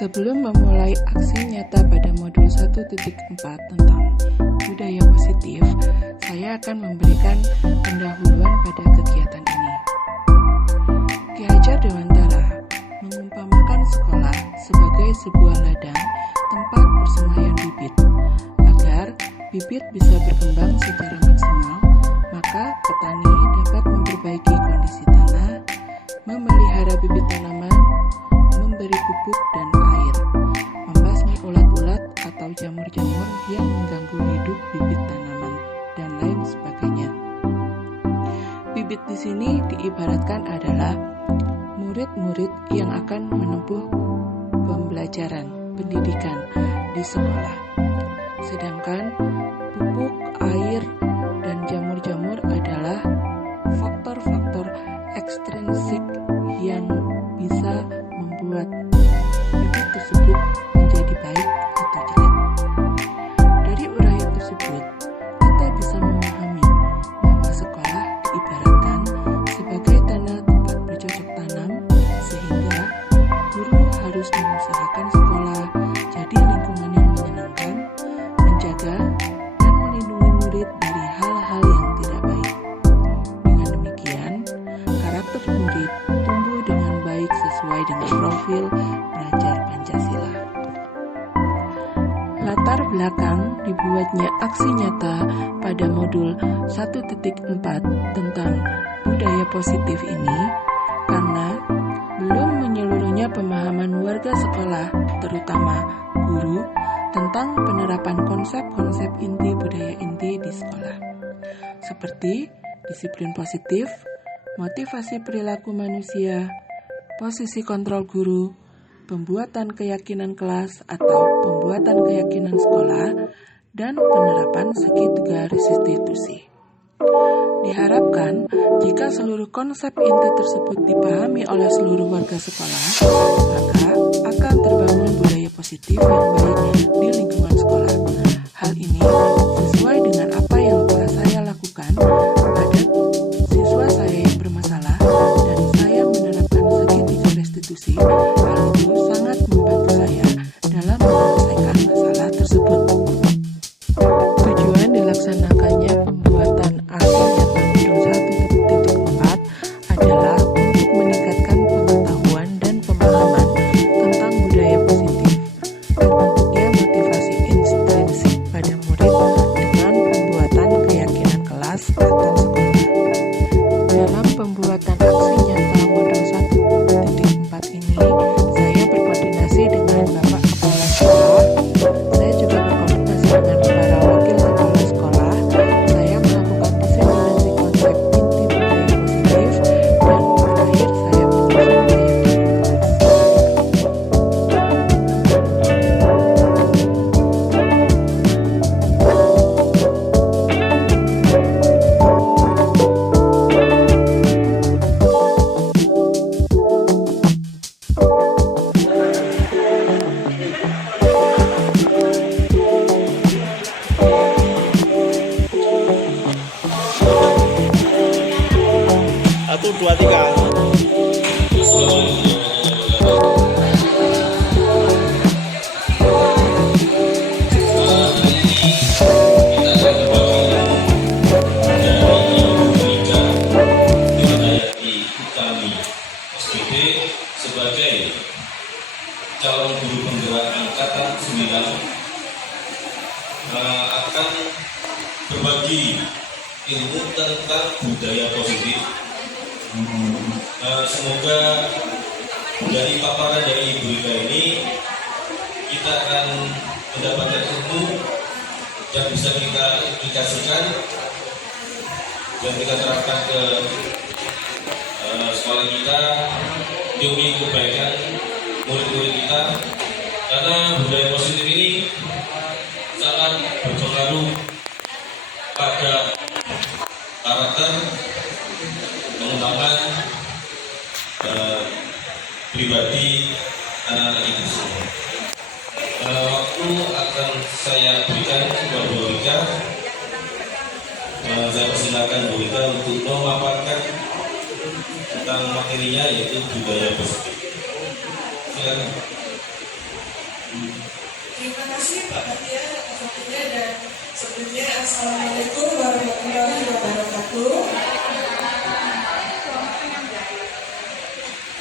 Sebelum memulai aksi nyata pada modul 1.4 tentang budaya positif, saya akan memberikan pendahuluan pada kegiatan ini. Ki Hajar Dewantara mengumpamakan sekolah sebagai sebuah ladang tempat persemayan bibit. Agar bibit bisa berkembang secara maksimal, maka petani dapat memperbaiki kondisi tanah, memelihara bibit tanaman, memberi pupuk dan air, membasmi ulat-ulat atau jamur-jamur yang mengganggu hidup bibit tanaman, dan lain sebagainya. Bibit di sini diibaratkan adalah murid-murid yang akan menempuh pembelajaran, pendidikan di sekolah. Sedangkan pupuk, air, dan jamur-jamur adalah faktor-faktor ekstrinsik yang bisa membuat bibit tersebut menjadi baik atau jelek. Dari uraian tersebut, kita bisa memahami bahwa sekolah diibaratkan sebagai tanah tempat bercocok tanam, sehingga guru harus mengusahakan sekolah jadi lingkungan yang menyenangkan, menjaga dan melindungi murid dari hal-hal yang tidak baik. Dengan demikian, karakter murid tumbuh dengan baik sesuai dengan profil pelajar Pancasila. Latar belakang dibuatnya aksi nyata pada modul 1.4 tentang budaya positif ini karena belum menyeluruhnya pemahaman warga sekolah, terutama guru, tentang penerapan konsep-konsep inti budaya inti di sekolah, seperti disiplin positif, motivasi perilaku manusia, posisi kontrol guru, pembuatan keyakinan kelas atau pembuatan keyakinan sekolah, dan penerapan segitiga restitusi. Diharapkan jika seluruh konsep inti tersebut dipahami oleh seluruh warga sekolah, maka akan terbangun budaya positif yang baik di lingkungan sekolah. Hal ini sesuai dengan apa yang telah saya lakukan pada siswa saya yang bermasalah, dan saya menerapkan segitiga restitusi. Hal itu sangat membantu saya dalam menyelesaikan masalah tersebut. Tujuan dilaksanakannya pembuatan aksi nyata modul 1.4 adalah untuk meningkatkan pengetahuan dan pemahaman tentang budaya positif, terbentuknya motivasi intrinsik pada murid dengan pembuatan keyakinan kelas atau sekolah. Dalam pembuatan aksi nyata modul 1.4 ini, saya berkoordinasi dengan Bapak Kepala Sekolah. Saya juga berkoordinasi dengan para wakil kepala sekolah. Saya melakukan diseminasi konsep inti budaya positif, dan terakhir saya menyusun keyakinan kelas. Satu, dua, tiga. Kami SPD sebagai calon guru penggerak angkatan 9 akan berbagi ilmu tentang budaya positif. Semoga dari paparan dari Ibu Rika ini kita akan mendapatkan ilmu yang bisa kita aplikasikan dan kita terapkan ke sekolah kita demi kebaikan murid-murid kita, karena budaya positif ini sangat berpengaruh pada karakter, pengembangan pribadi anak-anak itu semua. Waktu akan saya berikan kepada Bu Rika. Saya persilakan Bu Rika untuk memaparkan tentang materinya, yaitu budaya positif. Silakan. Assalamualaikum warahmatullahi wabarakatuh.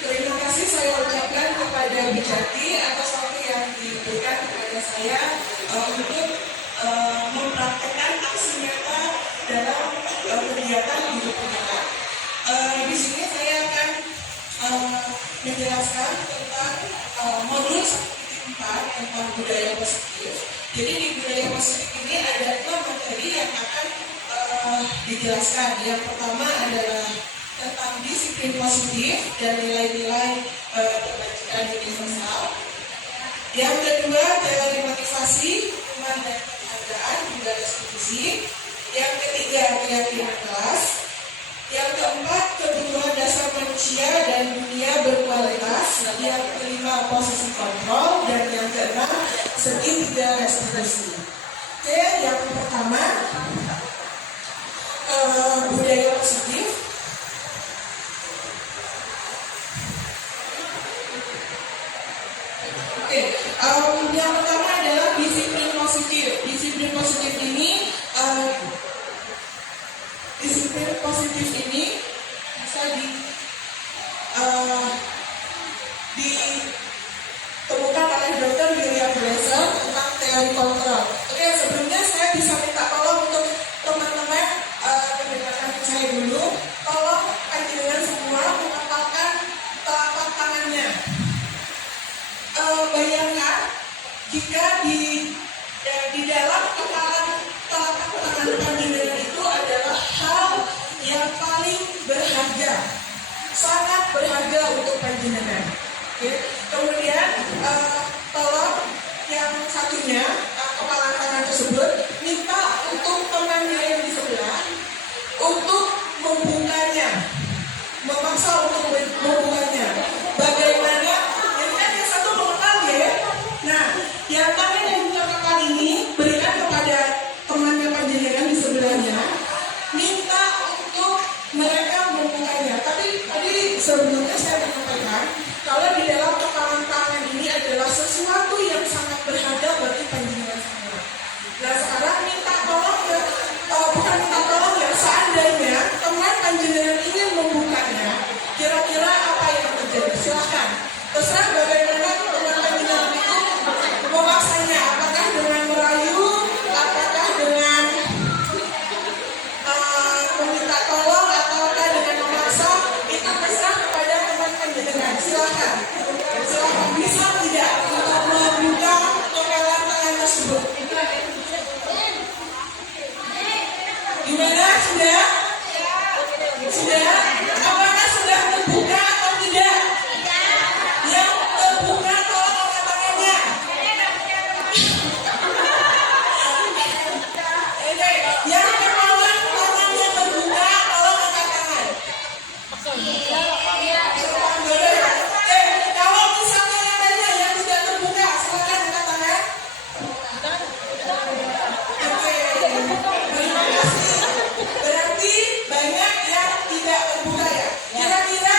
Terima kasih saya ucapkan kepada Bu Jati atas waktu yang diberikan kepada saya untuk mempraktekkan aksi nyata dalam kegiatan hidup kita. Di sini saya akan menjelaskan tentang modul 1.4 tentang budaya positif. Jadi di budaya positif ini ada 2 materi yang akan dijelaskan. Yang pertama adalah tentang disiplin positif dan nilai-nilai kebajikan universal. Yang kedua, teori motivasi, hukuman dan penghargaan juga restitusi. Yang ketiga, keyakinan kelas. Yang keempat, kebutuhan dasar manusia dan dunia berkualitas. Yang kelima, posisi kontrol. Dan yang keenam, segitiga restitusi. Oke, yang pertama, budaya positif. Oke, yang pertama adalah disiplin positif. Disiplin positif ini bisa ditemukan oleh Dr. William Glasser tentang teori kontrol. Oke, sebelumnya saya bisa minta tolong untuk teman-teman mendengarkan saya dulu. Tolong panjenengan semua mengepalkan telapak tangannya. Bayangkan jika di dalam kepalan telapak tangan panjenengan itu adalah hal yang paling berharga, sangat berharga untuk panjenengan. Oke. Kemudian tolong yang satunya kepalan tangan tersebut minta untuk temannya yang di sebelah untuk membukanya, memaksa untuk membukanya. Bagaimana? Jadi kan yang satu mengepal ya. Nah, yang tangan yang buka kepal ini berikan kepada temannya panjenengan di sebelahnya, minta untuk mereka membukanya. Tapi tadi sebelumnya saya menyampaikan kalau di dalam kepalan tangan ini adalah sesuatu yang sangat berharga bagi panjenengan semua. Nah, sekarang minta tolong ya, bukan minta tolong ya, seandainya teman panjenengan ingin membukanya, kira-kira apa yang terjadi? Silahkan. Terserah bagaimana teman panjenengan itu memaksanya, apakah dengan merayu, apakah dengan meminta tolong, ataukah dengan memaksa, itu terserah kepada teman panjenengan. Silahkan bisa tidak untuk membuka kepalan tangan tersebut. Gimana? Sudah? Apakah sudah terbuka atau tidak? Yang terbuka tolong angkat tangannya. Oke, yang kepalan tangannya terbuka tolong angkat tangan. Kalau misalnya yang lainnya yang tidak terbuka, silakan angkat tangan. Oke, terima kasih. Berarti banyak yang tidak terbuka ya. Kira-kira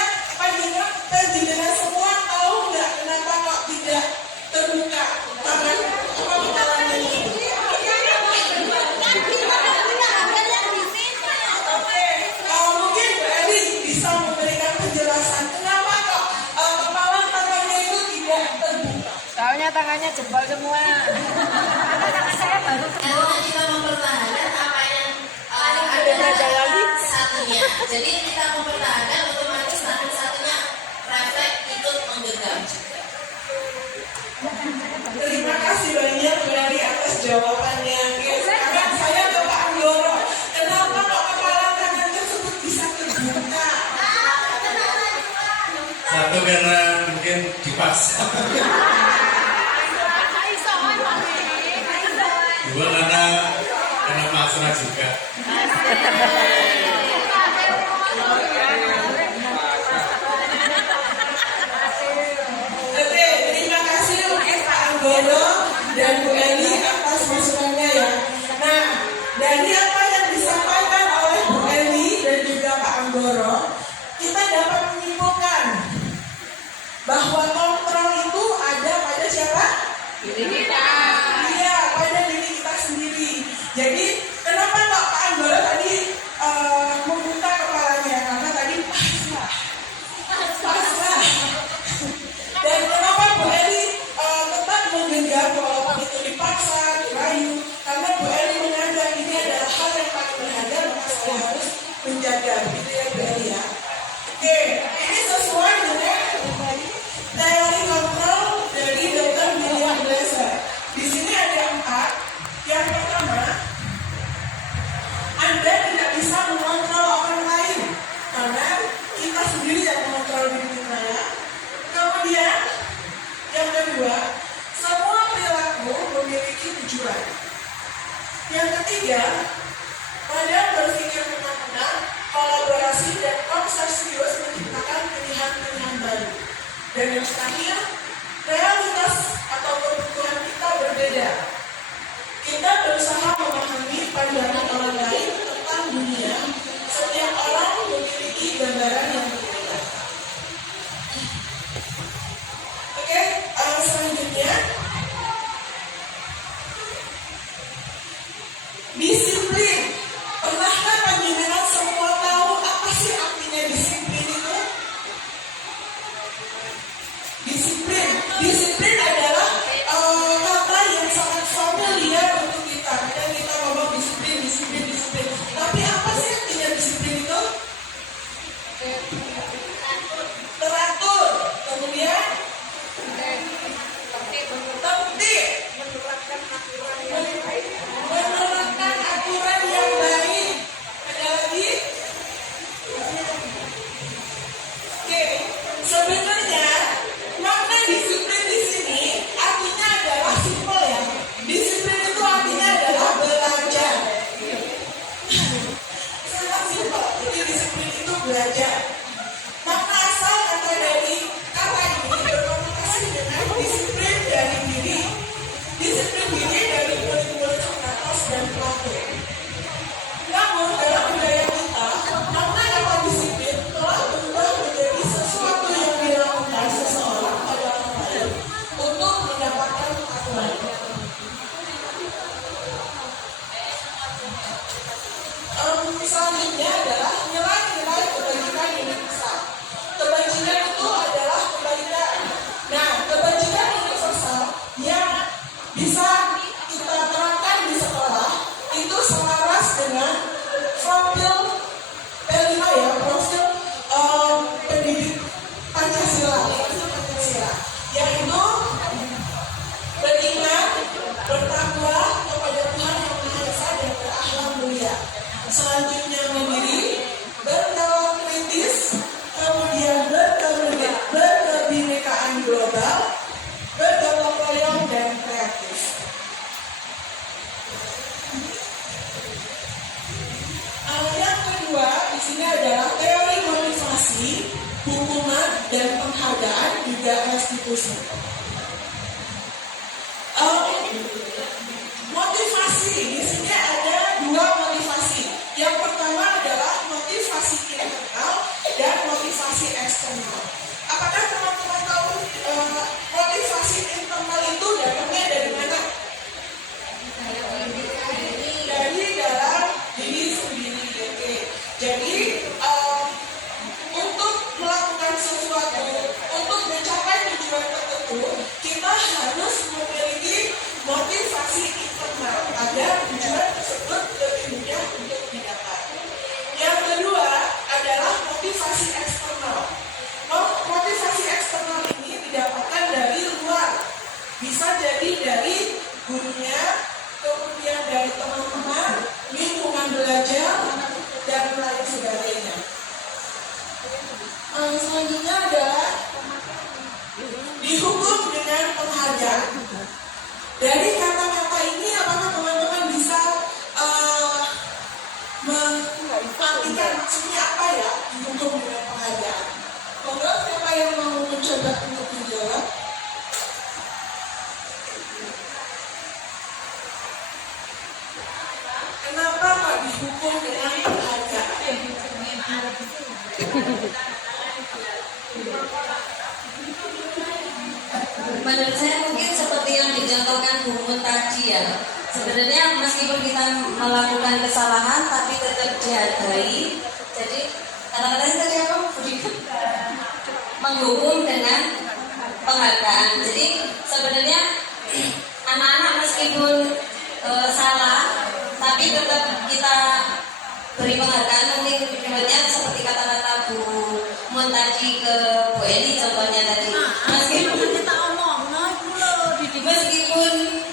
panjenengan semua tahu nggak kenapa kok tidak terbuka tangan kepalannya ini? Oke, mungkin Mbak Eli bisa memberikan penjelasan kenapa kok kepalan tangannya itu tidak terbuka. Soalnya tangannya jebol semua. Karena kita mempertahankan apa yang ada satunya. Jadi kita mempertahankan otomatis tangan satunya refleks ikut menggenggam juga. Terima kasih banyak dari atas jawabannya. Oke, sekarang saya ke Pak Anggoro. Kenapa kok kepalan tangan tersebut bisa terbuka? Satu karena mungkin dipaksa. Dua karena pasrah juga. Oke, terima kasih untuk Pak Anggoro dan Bu Eli atas masukannya ya. Nah, dari apa yang disampaikan oleh Bu Eli dan juga Pak Anggoro, kita dapat menyimpulkan bahwa kontrol itu ada pada siapa? Diri kita. Iya, pada diri kita sendiri. Jadi, kenapa tujuan. Yang ketiga, pada berpikir benar-benar, kolaborasi dan konsen serius menciptakan pilihan-pilihan baru. Dan yang terakhir, realitas atau kebutuhan kita berbeda. Kita berusaha memahami pandangan orang lain tentang dunia. Setiap orang memiliki gambaran yang berbeda. Oke, selanjutnya disiplin. Pernahkah panjenengan semua tahu apa sih artinya disiplin itu? Disiplin adalah kata yang sangat familiar untuk kita. Kadang kita ngomong disiplin. Tapi apa sih artinya disiplin itu? Teratur. Kemudian tertib. Menerapkan aturan yang baik. Ada lagi? Oke, sebenarnya makna disiplin di sini artinya adalah simpel ya. Disiplin itu artinya adalah belajar. Sangat simpel. Jadi disiplin itu belajar. Makna asal kata dari kata ini berkonotasi dengan disiplin dari diri. Disiplin diri dari murid-murid Sokrates dan Plato. Namun dalam budaya kita, makna kata disiplin telah berubah menjadi sesuatu yang dilakukan seseorang pada orang lain untuk mendapatkan pengakuan. Selanjutnya adalah nilai-nilai kebajikan universal. Kebajikan itu adalah kebaikan. Nah, kebajikan universal yang bisa kita terapkan di sekolah itu selaras dengan profil P5 ya, profil pendidik Pancasila, yaitu beriman, bertakwa kepada Tuhan yang Maha Esa dan berakhlak mulia. Selanjutnya mandiri, bertawar kritis, kemudian berkebinekaan global, bergotong royong dan kreatif. Yang kedua di sini adalah teori motivasi, hukuman dan penghargaan juga restitusi. Motivasi di sini ada dua motivasi. Yang pertama adalah motivasi internal dan motivasi eksternal. Apakah teman-teman tahu motivasi internal itu datangnya dari mana? Dari dalam diri sendiri. Oke. Jadi untuk melakukan sesuatu, untuk mencapai tujuan tertentu, kita harus memiliki motivasi internal agar tujuan tersebut lebih mudah untuk didapat. Yang kedua adalah motivasi eksternal. Motivasi eksternal ini didapatkan dari luar. Bisa jadi dari gurunya, kemudian dari teman-teman, lingkungan belajar, dan lain sebagainya. Selanjutnya adalah dihukum dengan penghargaan. Dari kata-kata ini, apakah teman-teman bisa mengartikan maksudnya apa ya dihukum dengan penghargaan? Monggo, siapa yang mau mencoba untuk menjawab? Kenapa kok dihukum dengan penghargaan? Menurut saya mungkin seperti yang dicontohkan Bu Mun tadi ya. Sebenarnya meskipun kita melakukan kesalahan tapi tetap dihargai. Jadi kata-katanya tadi apa? Menghukum dengan penghargaan. Jadi sebenarnya anak-anak meskipun salah tapi tetap kita beri penghargaan. Mungkin ibaratnya seperti kata-kata Bu Mun tadi ke Bu Eli contohnya tadi. Meskipun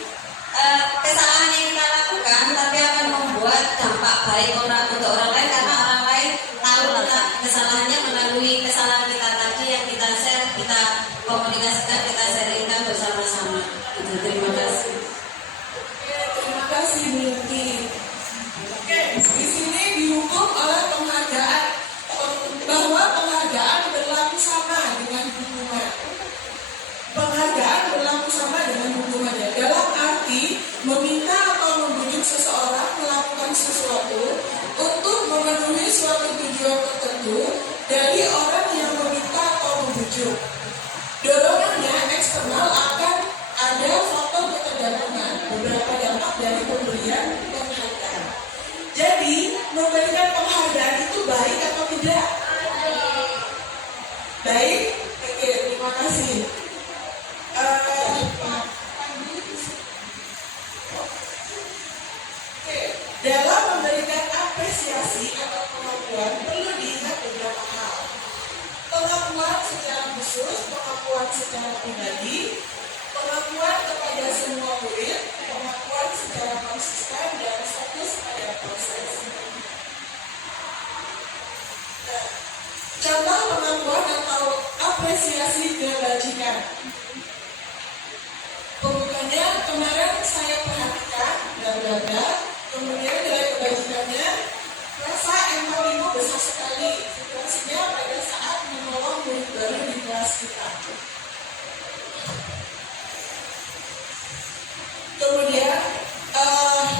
kesalahan yang kita lakukan tapi akan membuat dampak baik untuk orang lain karena orang lain tahu tentang kesalahannya melalui kesalahan kita tadi yang kita share, kita komunikasikan, kita sharingkan bersama-sama. Terima kasih. Baik, oke, terima kasih. Oke, dalam memberikan apresiasi atau pengakuan perlu diingat beberapa hal. Pengakuan secara khusus, pengakuan secara pribadi, pengakuan kepada semua murid, pengakuan secara konsisten dan fokus pada proses. Contoh pengakuan atau apresiasi kebajikan. Pembukanya kemarin saya perhatikan bla kemudian dari kebajikannya rasa empatimu besar sekali situasinya pada saat menolong murid baru di kelas kita. Kemudian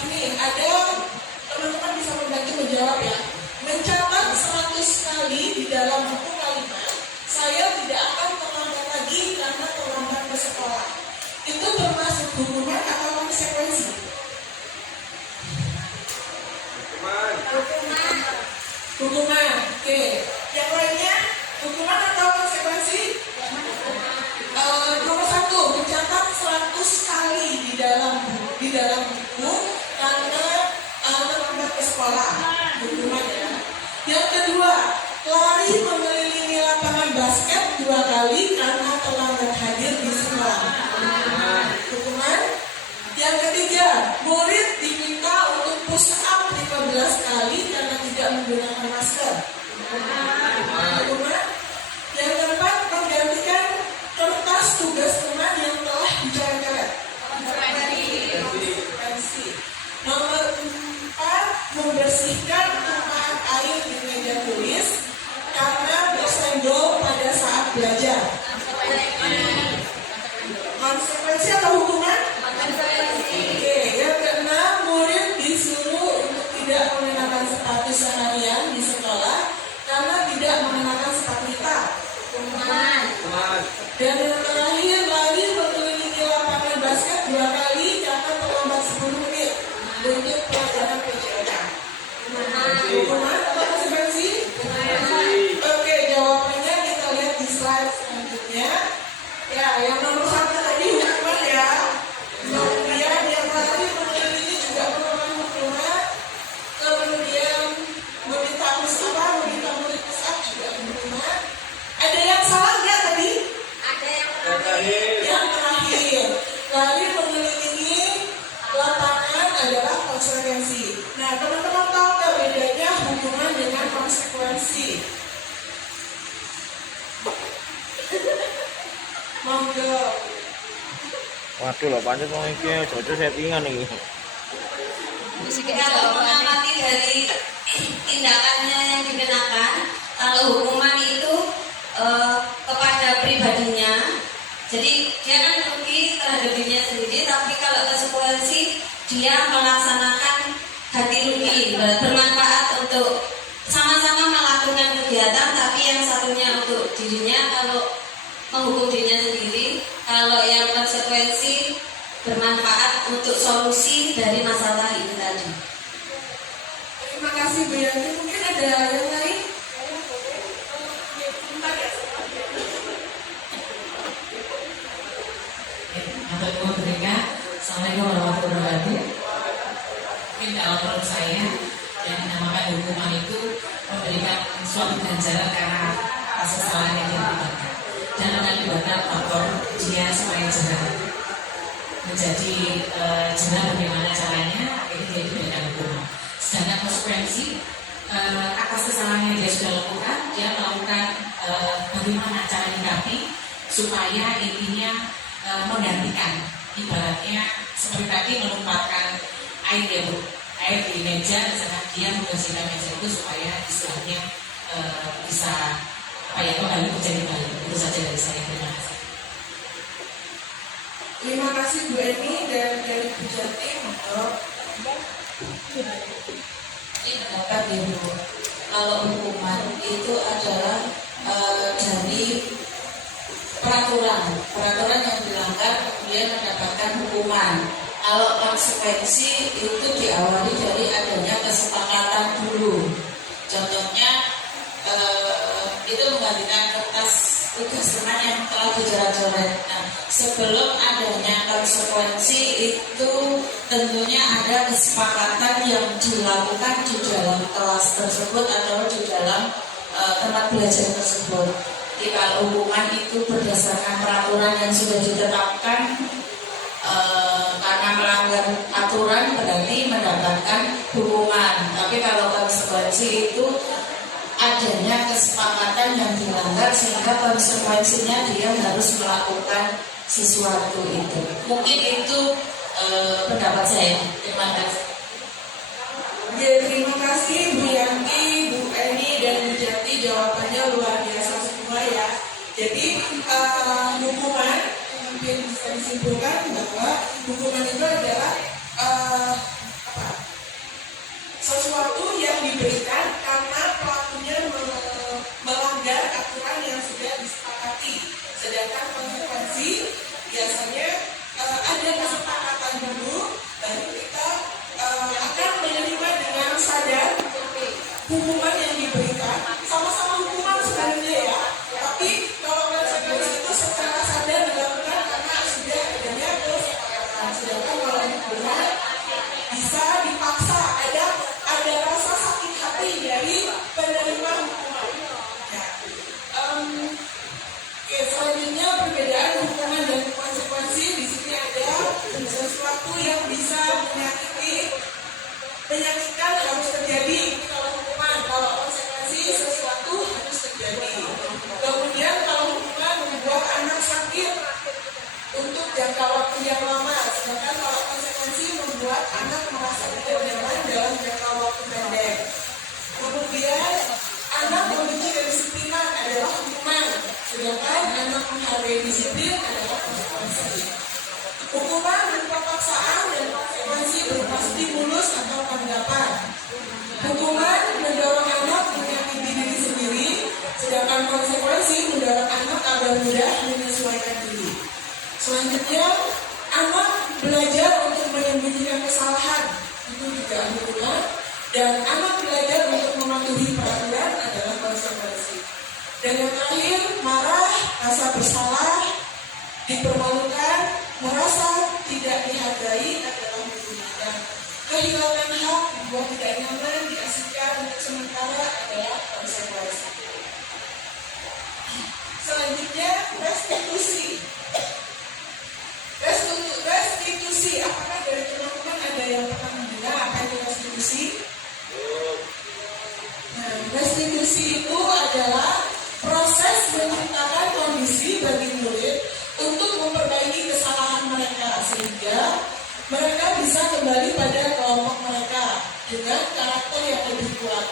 ini ada teman-teman bisa membantu menjawab ya. Mencatat 100 kali di dalam buku kalimat, saya tidak akan terlambat lagi karena terlambat ke sekolah. Itu termasuk hukuman atau konsekuensi? Hukuman. Oke. Yang lainnya, hukuman atau konsekuensi? Nomor 1, mencatat 100 kali di dalam buku karena terlambat ke sekolah. Hukuman ya. Yang kedua, lari mengelilingi lapangan basket 2 kali karena terlambat hadir di sekolah. Hukuman. Yang ketiga, murid diminta untuk push up 15 kali karena tidak menggunakan masker. Hukuman. Yang keempat, menggantikan kertas tugas teman yang telah dicoret-coret. Nomor 4, membersihkan tumpahan air di meja tulis karena bersenggol pada saat belajar. Konsekuensi atau hukuman? Oke, yang keenam, murid disuruh untuk tidak mengenakan sepatu seharian di sekolah karena tidak mengenakan sepatu hitam. Hukuman. Dan yang terakhir, lari mengelilingi lapangan basket 2 kali karena terlambat 10 menit untuk pelajaran PJK. Hukuman atau konsekuensi? Oke, jawabannya kita lihat di slide selanjutnya. Ya, yang nomor 1 tadi hukuman ya. Kemudian yang lari mengelilingi juga merupakan hukuman. Kemudian meminta murid push up juga hukuman. Ada yang salah nggak tadi? Ada yang Yang terakhir, lari mengelilingi lapangan adalah konsekuensi. Nah, teman-teman tahu nggak bedanya hukuman dengan konsekuensi? Monggo. Waduh lah, pancet mau iki cocok settingan iki. Kalau mengamati dari tindakannya yang dikenakan, kalau hukuman itu kepada pribadinya, jadi dia kan rugi terhadap dirinya sendiri, tapi kalau konsekuensi dia melaksanakan ganti rugi, bermanfaat untuk sama-sama melakukan kegiatan, tapi yang satunya untuk dirinya, kalau menghukum dirinya sendiri, kalau yang konsekuensi bermanfaat untuk solusi dari masalah itu tadi. Terima kasih Bu Yanti. Mungkin ada yang lain? Assalamualaikum warahmatullahi wabarakatuh. Mungkin kalau menurut saya yang dinamakan hukuman itu memberikan suatu ganjaran karena kesalahan yang dilakukan dan mengakibatkan faktor dia supaya jerah. Menjadi jerah bagaimana caranya, akhirnya dia diberikan hukuman. Sedangkan konsekuensi atas kesalahan yang dia sudah lakukan, dia melakukan bagaimana cara menyikapi supaya intinya menggantikan, ibaratnya seperti tadi menumpahkan air di meja, misalkan dia membersihkan meja itu supaya istilahnya bisa kembali menjadi baik. Itu saja dari saya. Terima kasih. Terima kasih Bu Eni dan dari Bu Jati. Ini pendapat Ibu, kalau hukuman itu adalah dari peraturan yang dilanggar kemudian mendapatkan hukuman. Kalau konsekuensi itu diawali dari adanya kesepakatan dulu. Contohnya itu menggantikan kertas yang telah dicoret-coret. Nah, sebelum adanya konsekuensi itu tentunya ada kesepakatan yang dilakukan di dalam kelas tersebut atau di dalam tempat belajar tersebut. Jadi kalau hukuman itu berdasarkan peraturan yang sudah ditetapkan, karena melanggar aturan berarti mendapatkan hukuman. Tapi kalau konsekuensi itu adanya kesepakatan yang dilanggar sehingga konsekuensinya dia harus melakukan sesuatu itu. Mungkin itu pendapat saya. Terima kasih. Ya, terima kasih Bu Yanti, Bu Eni, dan Bu Jati, jawabannya luar biasa semua ya. Jadi hukuman mungkin bisa disimpulkan bahwa hukuman itu adalah sesuatu yang diberikan karena pelakunya melanggar aturan yang sudah disepakati. Sedangkan konsekuensi biasanya ada kesepakatan dulu, baru kita akan menerima dengan sadar hukuman yang diberikan. Sama-sama hukuman sebenarnya ya, tapi kalau konsekuensi itu secara sadar dilakukan karena sudah adanya kesepakatan. Sedangkan kalau hukuman bisa dipaksa, ada rasa sakit hati dari penerima hukuman. Ya. Selanjutnya perbedaan hukuman dan konsekuensi di sini ada sesuatu yang bisa menyakitkan harus terjadi. Kalau hukuman, kalau konsekuensi sesuatu harus terjadi. Kemudian kalau hukuman membuat anak sakit untuk jangka waktu yang lama, sedangkan kalau konsekuensi membuat anak merasa tidak nyaman dalam jangka waktu pendek. Kemudian anak membenci kedisiplinan adalah hukuman, sedangkan anak menghargai disiplin adalah konsekuensi. Hukuman berupa paksaan dan konsekuensi berupa stimulus atau tanggapan. Hukuman mendorong anak menyakiti diri sendiri, sedangkan konsekuensi mendorong anak agar mudah menyesuaikan diri. Selanjutnya, anak belajar untuk menyembunyikan kesalahan, itu juga hukuman, dan anak belajar untuk mematuhi peraturan adalah konsekuensi. Dan yang terakhir, marah, rasa bersalah, dipermalukan, merasa tidak dihargai adalah hukuman. Dan kehilangan hak, dibuat tidak nyaman, diasingkan untuk sementara adalah konsekuensi. Selanjutnya, restitusi. Restitusi, apakah dari teman-teman ada yang pernah mendengar apa itu restitusi? Nah, restitusi itu adalah proses menciptakan kondisi bagi murid untuk memperbaiki kesalahan mereka sehingga mereka bisa kembali pada kelompok mereka dengan karakter yang lebih kuat.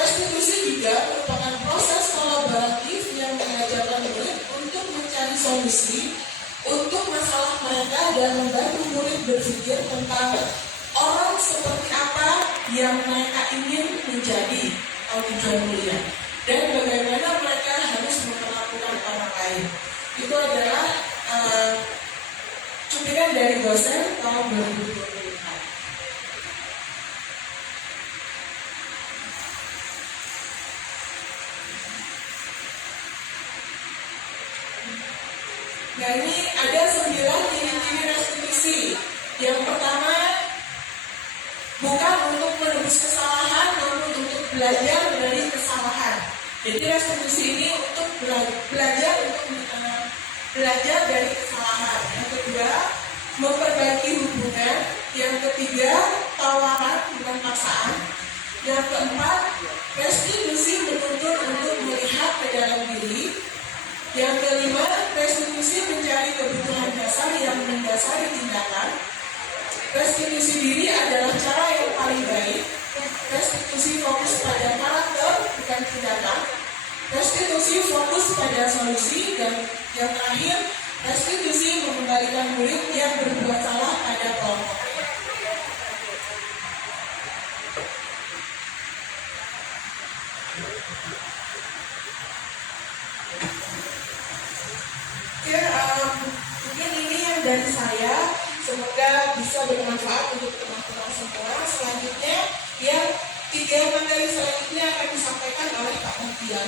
Restitusi juga merupakan proses kolaboratif yang mengajarkan murid untuk mencari solusi untuk masalah mereka dan membantu murid berpikir tentang orang seperti apa yang mereka ingin menjadi auditor mulia dan bagaimana mereka harus memperlakukan orang lain. Itu adalah cuplikan dari dosen tahun 2024. Nah, ini ada 9 ciri-ciri restitusi. Yang pertama, bukan untuk menebus kesalahan, namun untuk belajar dari kesalahan. Jadi restitusi ini untuk belajar dari kesalahan. Yang kedua, memperbaiki hubungan. Yang ketiga, tawaran bukan paksaan. Yang keempat, restitusi menuntut untuk melihat ke dalam diri. Yang kelima, restitusi mencari kebutuhan dasar yang mendasari tindakan. Restitusi diri adalah cara yang paling baik. Restitusi fokus pada karakter, bukan tindakan. Restitusi fokus pada solusi. Dan yang terakhir, restitusi mengembalikan murid yang berbuat salah pada kelompok. Mungkin ini yang dari saya, semoga bisa bermanfaat untuk teman-teman semua. Selanjutnya, yang 3 materi selanjutnya akan disampaikan oleh Pak Mutia.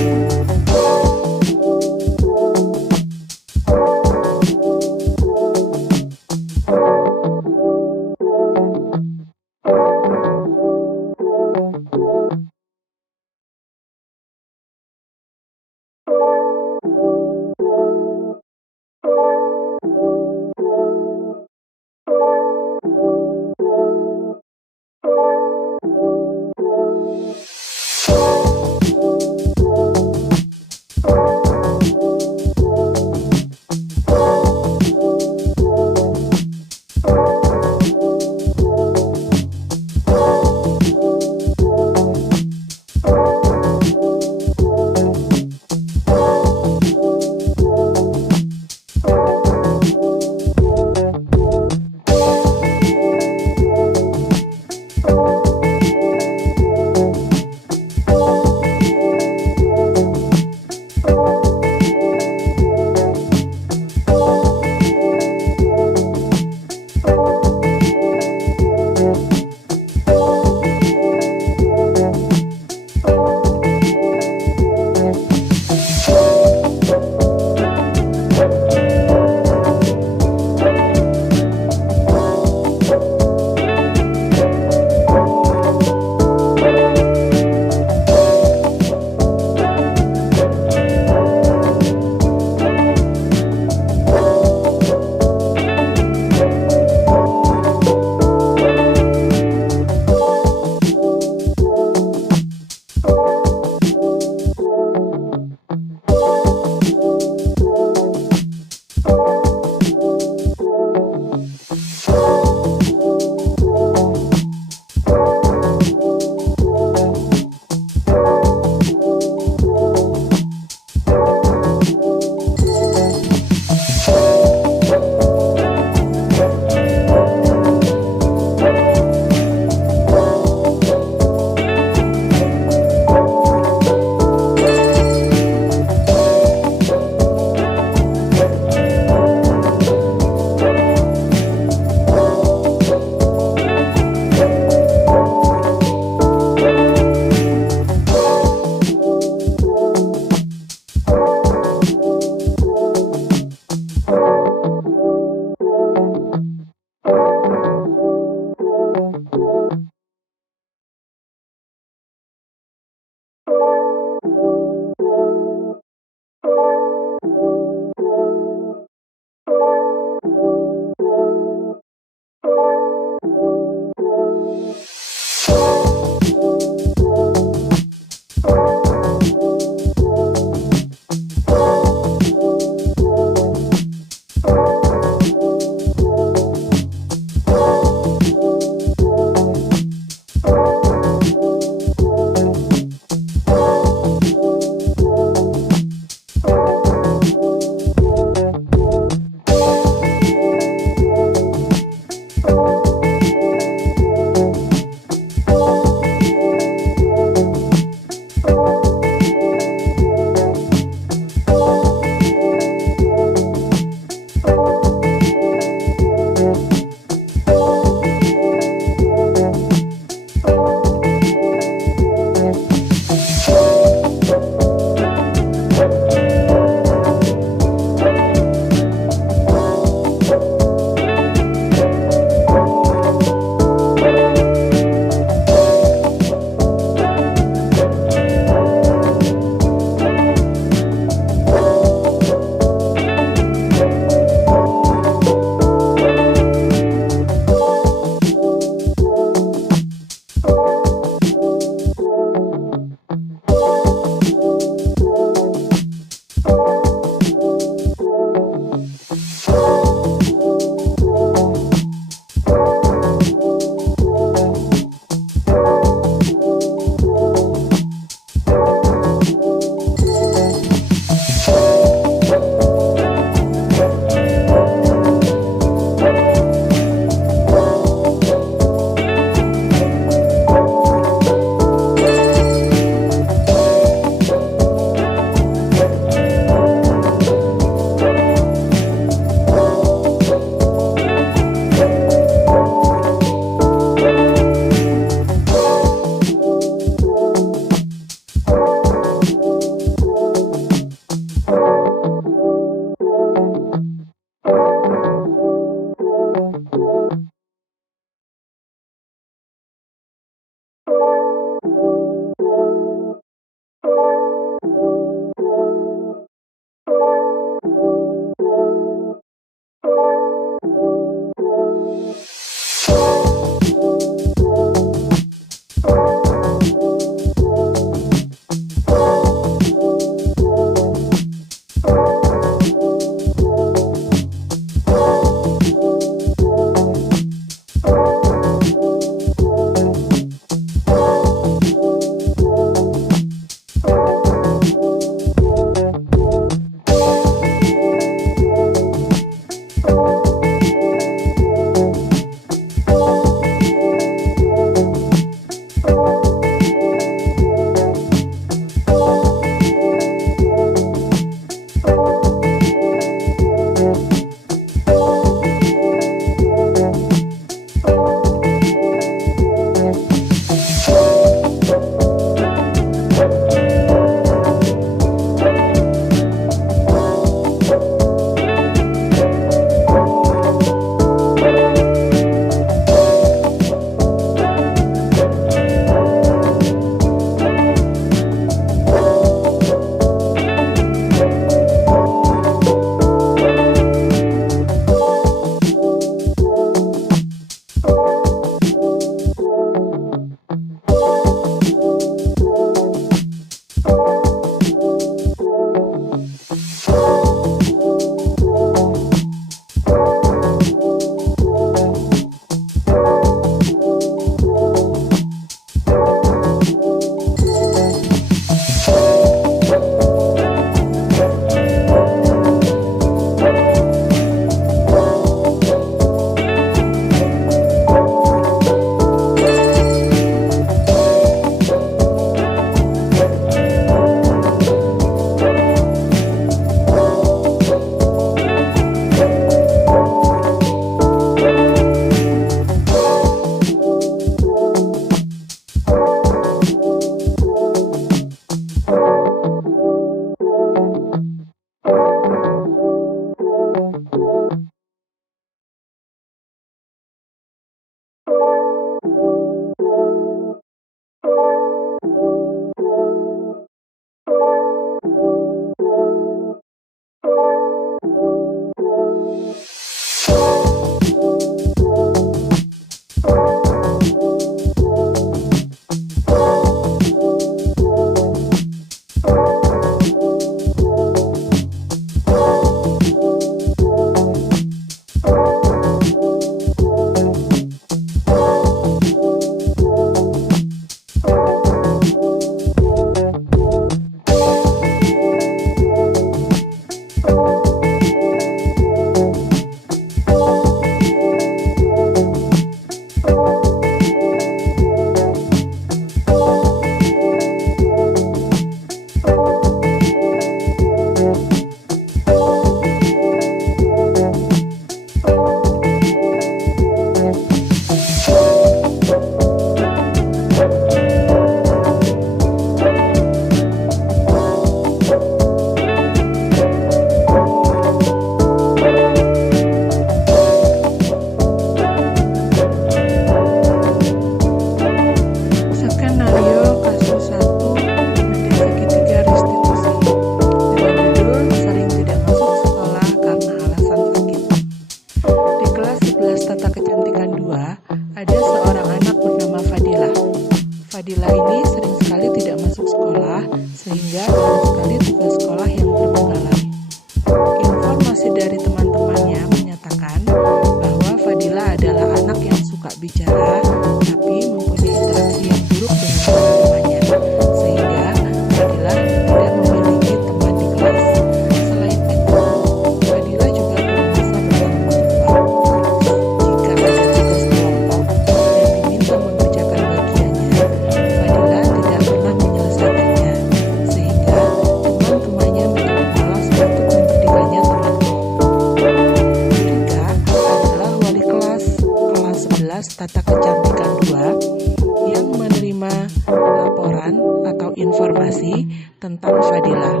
informasi tentang Fadilah.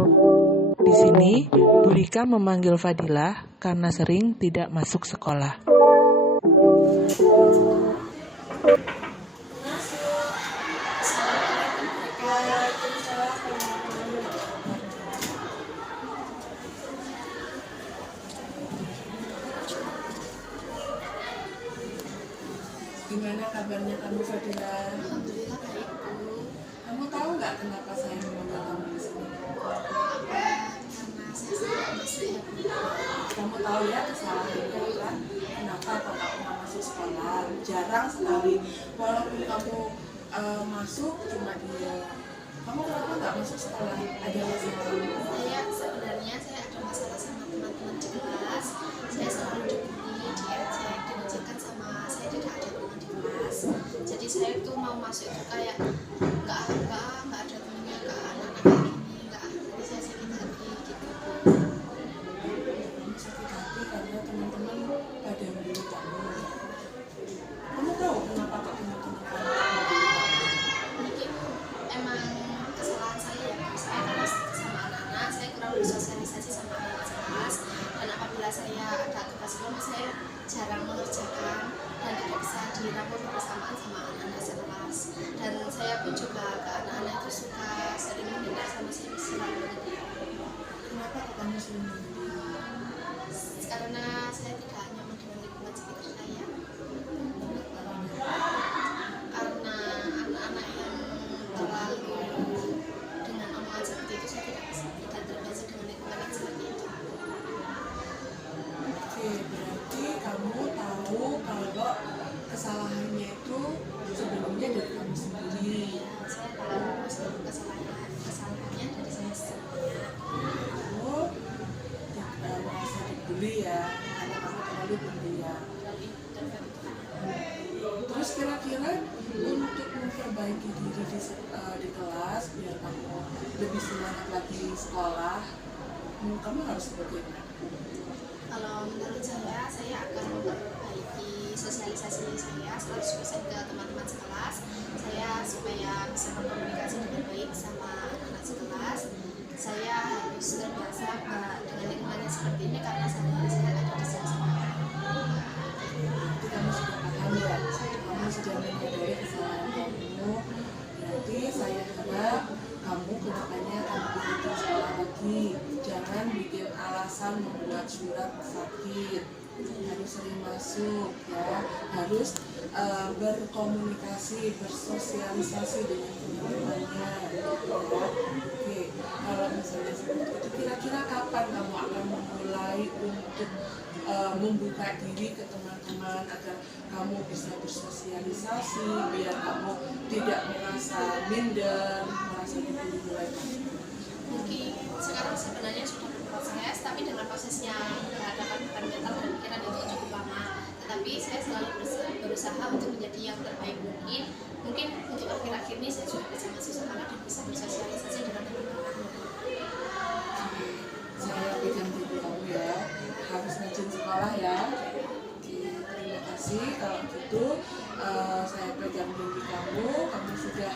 Di sini, Bu Rika memanggil Fadilah karena sering tidak masuk sekolah. Gimana kabarnya kamu, Fadilah? Alhamdulillah baik, Bu. Kamu tahu nggak kenapa saya memanggil kamu di sini? Karena saya sangat masuk ya, Bu. Kamu tahu ya kesalahannya kan? Kenapa kok nggak pernah masuk sekolah? Jarang sekali. Walaupun kamu masuk cuma dia. Kamu kenapa nggak masuk sekolah? Ada masalah? Sebenarnya saya ada masalah sama teman-teman di kelas. Saya selalu dibully, diejek, dilecehkan sama saya tidak ada teman di kelas. Jadi saya itu mau masuk itu kayak nggak ada temannya, nggak anak-anak kayak gini, nggak. Jadi saya sakit hati gitu. Kamu sakit hati karena teman-teman pada membuli kamu. Kamu tahu kenapa kok teman-teman kamu membuli kamu? Mungkin emang kesalahan saya ya, Bu. Saya karena sama anak-anak, saya kurang bersosialisasi sama anak kelas. Dan apabila saya ada tugas kelompok, saya jarang mengerjakan dan tidak bisa dirapor bersamaan sama anak-anak sekelas. Dan saya pun juga ke anak-anak itu suka sering mendengar sama saya selalu mendengar. Kenapa kok kamu sering membuli? Karena saya tidak nyaman dengan lingkungan sekitar saya. Karena anak-anak yang terlalu dengan omongan seperti itu, saya tidak terbiasa dengan lingkungan yang seperti itu. Oke, berarti kamu tahu kalau kesalahannya itu sebenarnya dari kamu sendiri. Saya tahu kesalahannya dari saya sendiri. Kamu tidak merasa dibully ya, karena kamu terlalu pendiam. Terus kira-kira untuk memperbaiki diri di kelas biar kamu lebih semangat lagi di sekolah, kamu harus bagaimana? Kalau menurut saya akan memperbaiki sosialisasi saya 100% ke teman-teman sekelas. Saya supaya bisa berkomunikasi dengan baik sama anak-anak sekelas. Saya harus terbiasa dengan lingkungan yang seperti ini karena sehari-hari saya ada di sini sekolah. Berarti kamu sudah paham ya, kamu sudah menyadari kesalahan kamu. Berarti saya harap kamu kedepannya akan begitu sekolah lagi. Jangan bikin alasan membuat surat sakit. Harus sering masuk ya, harus berkomunikasi, bersosialisasi dengan teman-temannya ya. Oke, kalau misalnya seperti itu, kira-kira kapan kamu akan memulai untuk membuka diri ke teman-teman agar kamu bisa bersosialisasi biar kamu tidak merasa minder, merasa dibully lagi? Mungkin sekarang sebenarnya sudah berproses, tapi dengan prosesnya berhadapan dengan mental dan pikiran itu cukup lama. Tetapi saya selalu berusaha untuk menjadi yang terbaik mungkin. Mungkin untuk akhir-akhir ini saya sudah bisa masuk sekolah dan bisa bersosialisasi dengan teman-teman. Saya pegang ibu kamu ya, harus rajin sekolah ya. Oke, terima kasih. Kalau gitu saya pegang janji kamu sudah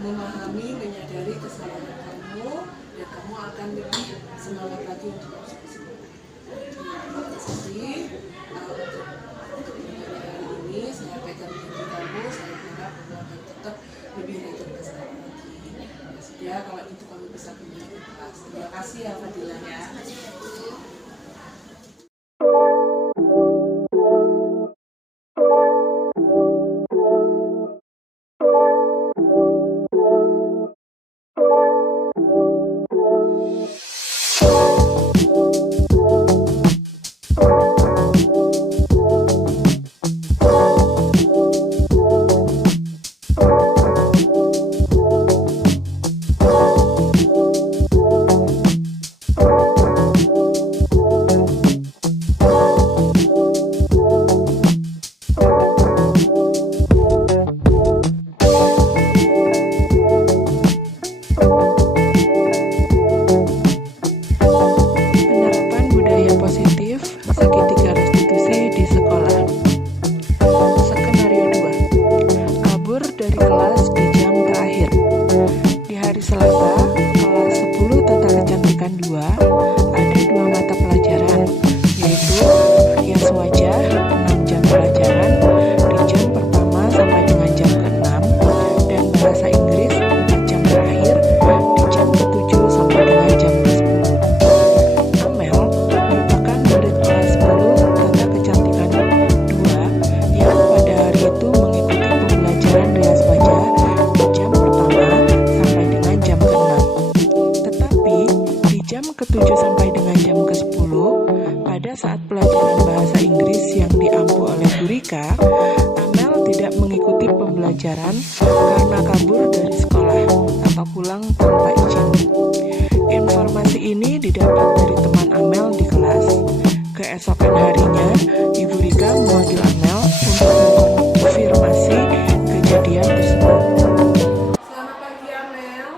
memahami, menyadari kesalahan kamu, dan kamu akan lebih semangat lagi untuk masuk ke sekolah. Terima kasih untuk hari ini. Saya pegang janji kamu, saya harap kamu akan tetap lebih rajin ke sekolah lagi. Ya sudah, kalau itu kamu bisa kembali ke kelas. Terima kasih ya Fadilah ya. ada 2 mata pelajaran, yaitu rias wajah 6 jam pelajaran di jam pertama sampai dengan jam ke-6 dan bahasa Inggris 4 jam terakhir di jam ke-7 sampai dengan jam ke-10. Amel merupakan murid kelas 10 tata kecantikan 2 yang pada hari itu mengikuti pembelajaran rias wajah di jam pertama sampai dengan jam ke-6. Tetapi di jam ke-7 sampai dengan jam ke-10, pada saat pelajaran bahasa Inggris yang diampu oleh Bu Rika, Amel tidak mengikuti pembelajaran karena kabur dari sekolah atau pulang tanpa izin. Informasi ini didapat dari teman Amel di kelas. Keesokan harinya, Ibu Rika memanggil Amel untuk mengkonfirmasi kejadian tersebut. Selamat pagi Amel.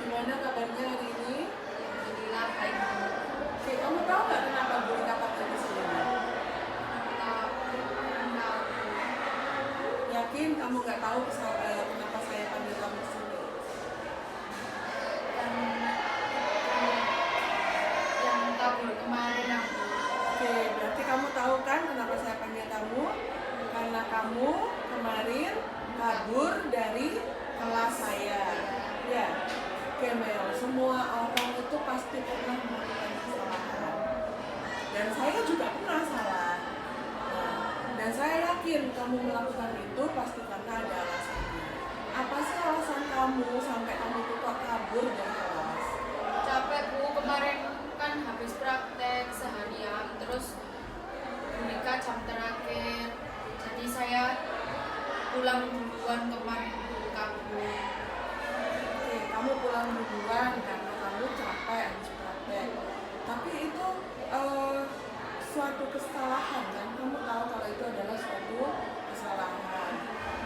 Gimana kabarnya hari ini? Alhamdulillah baik. Oke, kamu tahu nggak kenapa Bu Rika pakai di sini? Yakin kamu nggak tahu kenapa saya panggil kamu di sini? Yang kabur kemarin aku. Oke, berarti kamu tahu kan kenapa saya panggil kamu? Karena kamu kemarin kabur dari kelas saya. Ya, oke Mel, semua orang itu pasti pernah melakukan kesalahan. Dan saya juga pernah salah. Nah, dan saya yakin kamu melakukan itu pasti karena ada alasannya. Apa sih alasan kamu sampai kamu tuh kok kabur dari kelas? Capek Bu, kemarin kan habis praktek seharian, terus menikah jam terakhir. Jadi saya pulang duluan kemarin Bu, kabur. Oke, kamu pulang duluan karena kamu capek habis praktek. Tapi itu suatu kesalahan kan? Kamu tahu kalau itu adalah suatu kesalahan.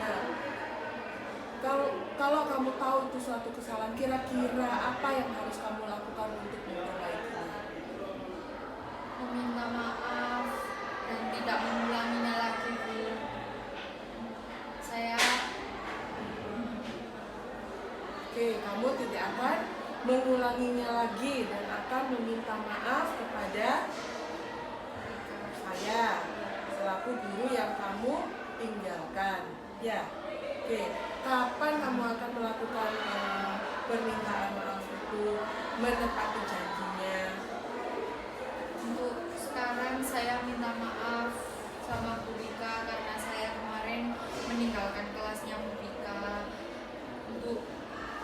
Nah, kalau kamu tahu itu suatu kesalahan, kira-kira apa yang harus kamu lakukan untuk memperbaikinya? Meminta maaf dan tidak mengulanginya lagi Bu. Saya Oke, kamu tidak akan mengulanginya lagi dan akan meminta maaf kepada saya selaku guru yang kamu tinggalkan. Ya, oke. Kapan kamu akan melakukan permintaan maaf itu, menepati janjinya? untuk sekarang saya minta maaf sama Bu Rika karena saya kemarin meninggalkan kelasnya Bu Rika. Untuk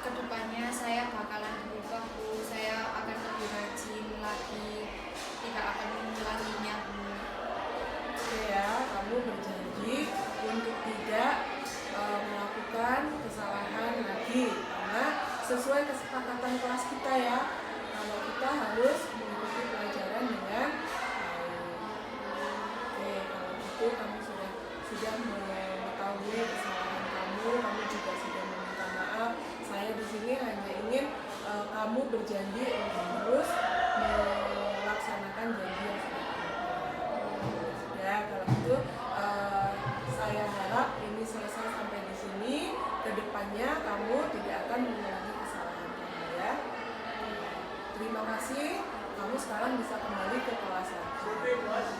kedepannya saya bakalan berubah Bu, saya akan lebih rajin lagi, tidak akan mengulanginya Bu. Oke ya, kamu berjanji untuk tidak melakukan kesalahan lagi karena sesuai kesepakatan kelas kita ya, kalau kita harus mengikuti pelajaran dengan oke, kalau gitu kamu sudah mengetahui kesalahan kamu juga sudah meminta maaf. Saya di sini hanya ingin kamu berjanji untuk terus melaksanakan janji yang sudah dilakukan. Ya, kalau gitu saya harap ini selesai sampai di sini. Kedepannya kamu tidak akan mengulangi kesalahan kamu ya. Terima kasih. Kamu sekarang bisa kembali ke kelas lagi.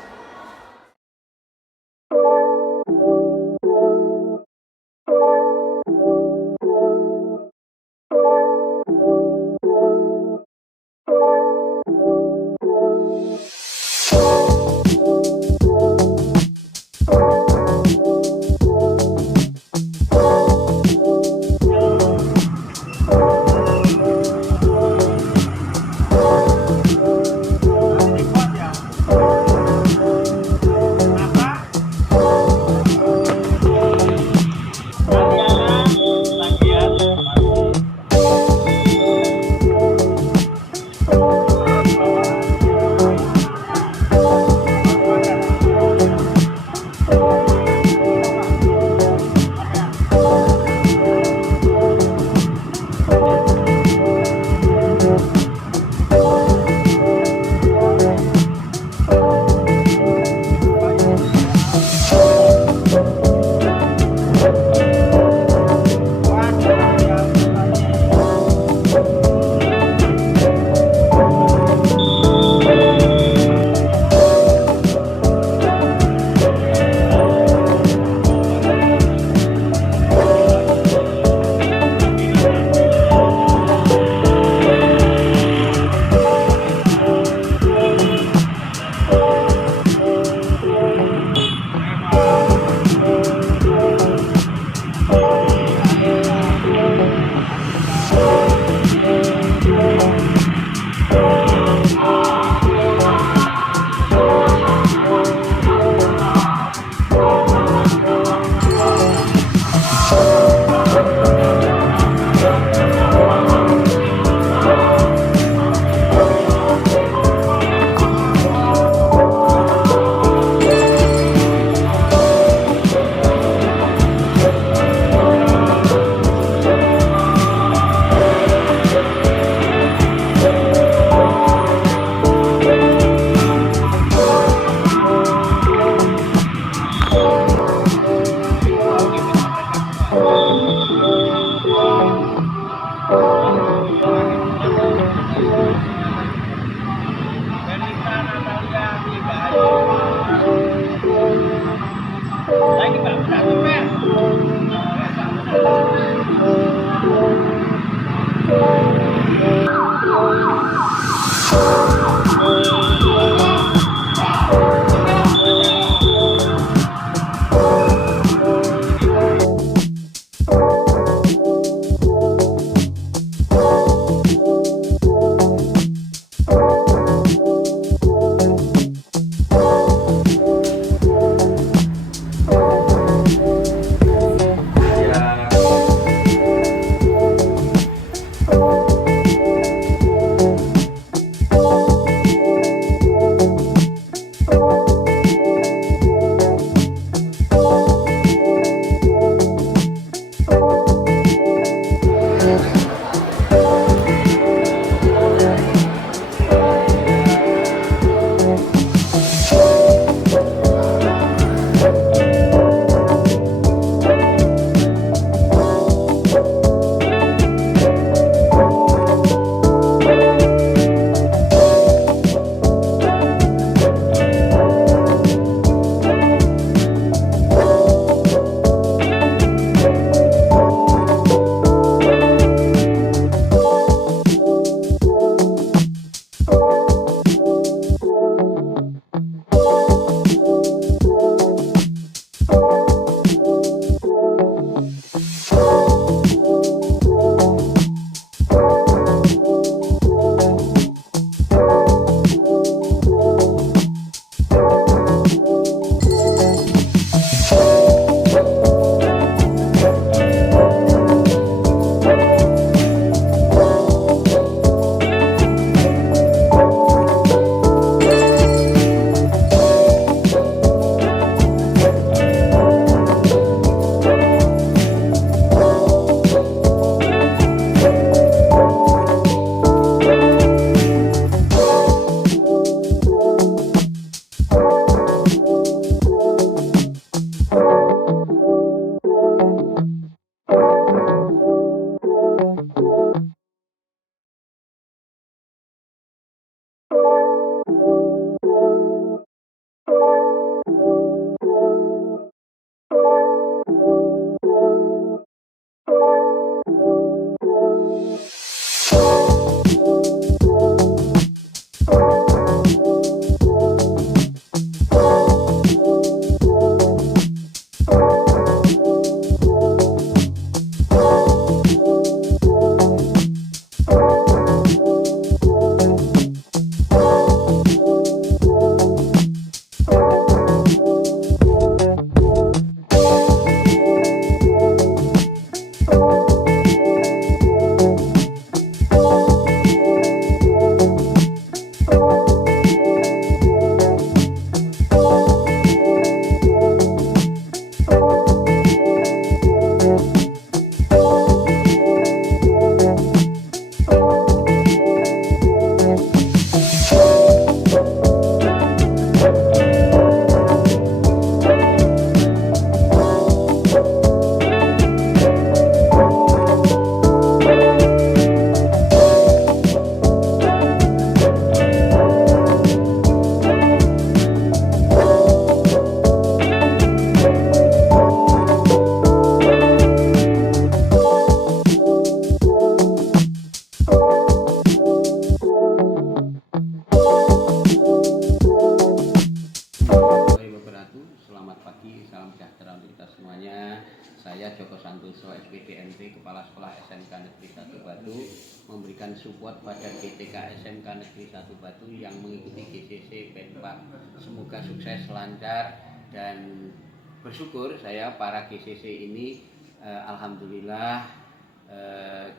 Batu memberikan support pada GTK SMK Negeri 1 Batu yang mengikuti GCC Penpak. Semoga sukses, lancar, dan bersyukur saya para GCC ini alhamdulillah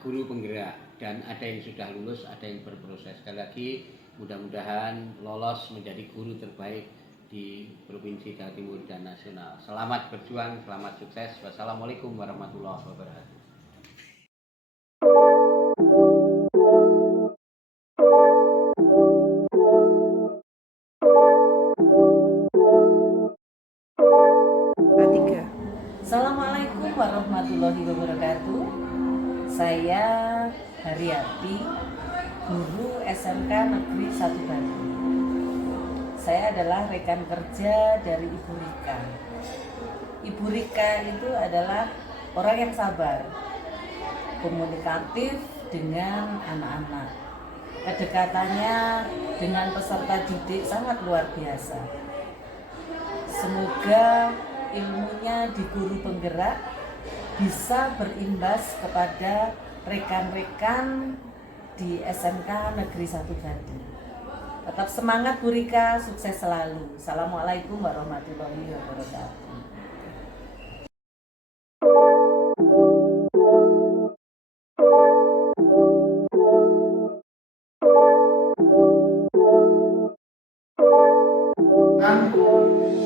guru penggerak, dan ada yang sudah lulus, ada yang berproses. Sekali lagi mudah-mudahan lolos menjadi guru terbaik di Provinsi Jawa Timur dan nasional. Selamat berjuang, selamat sukses. Wassalamualaikum warahmatullahi wabarakatuh. Assalamualaikum warahmatullahi wabarakatuh. Saya Haryati, guru SMK Negeri 1 Batu. Saya adalah rekan kerja dari Ibu Rika. Ibu Rika itu adalah orang yang sabar, komunikatif dengan anak-anak. Kedekatannya dengan peserta didik sangat luar biasa. Semoga ilmunya di guru penggerak bisa berimbas kepada rekan-rekan di SMK Negeri 1 Batu. Tetap semangat Bu Rika, sukses selalu. Assalamualaikum warahmatullahi wabarakatuh.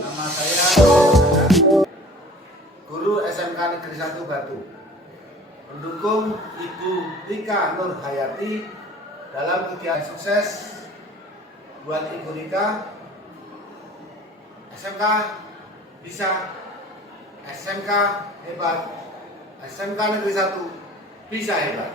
Nama saya guru SMK Negeri 1 Batu, mendukung Ibu Rika Nur Hayati dalam kegiatan sukses buat Ibu Rika. SMK bisa, SMK hebat, SMK Negeri 1 bisa hebat.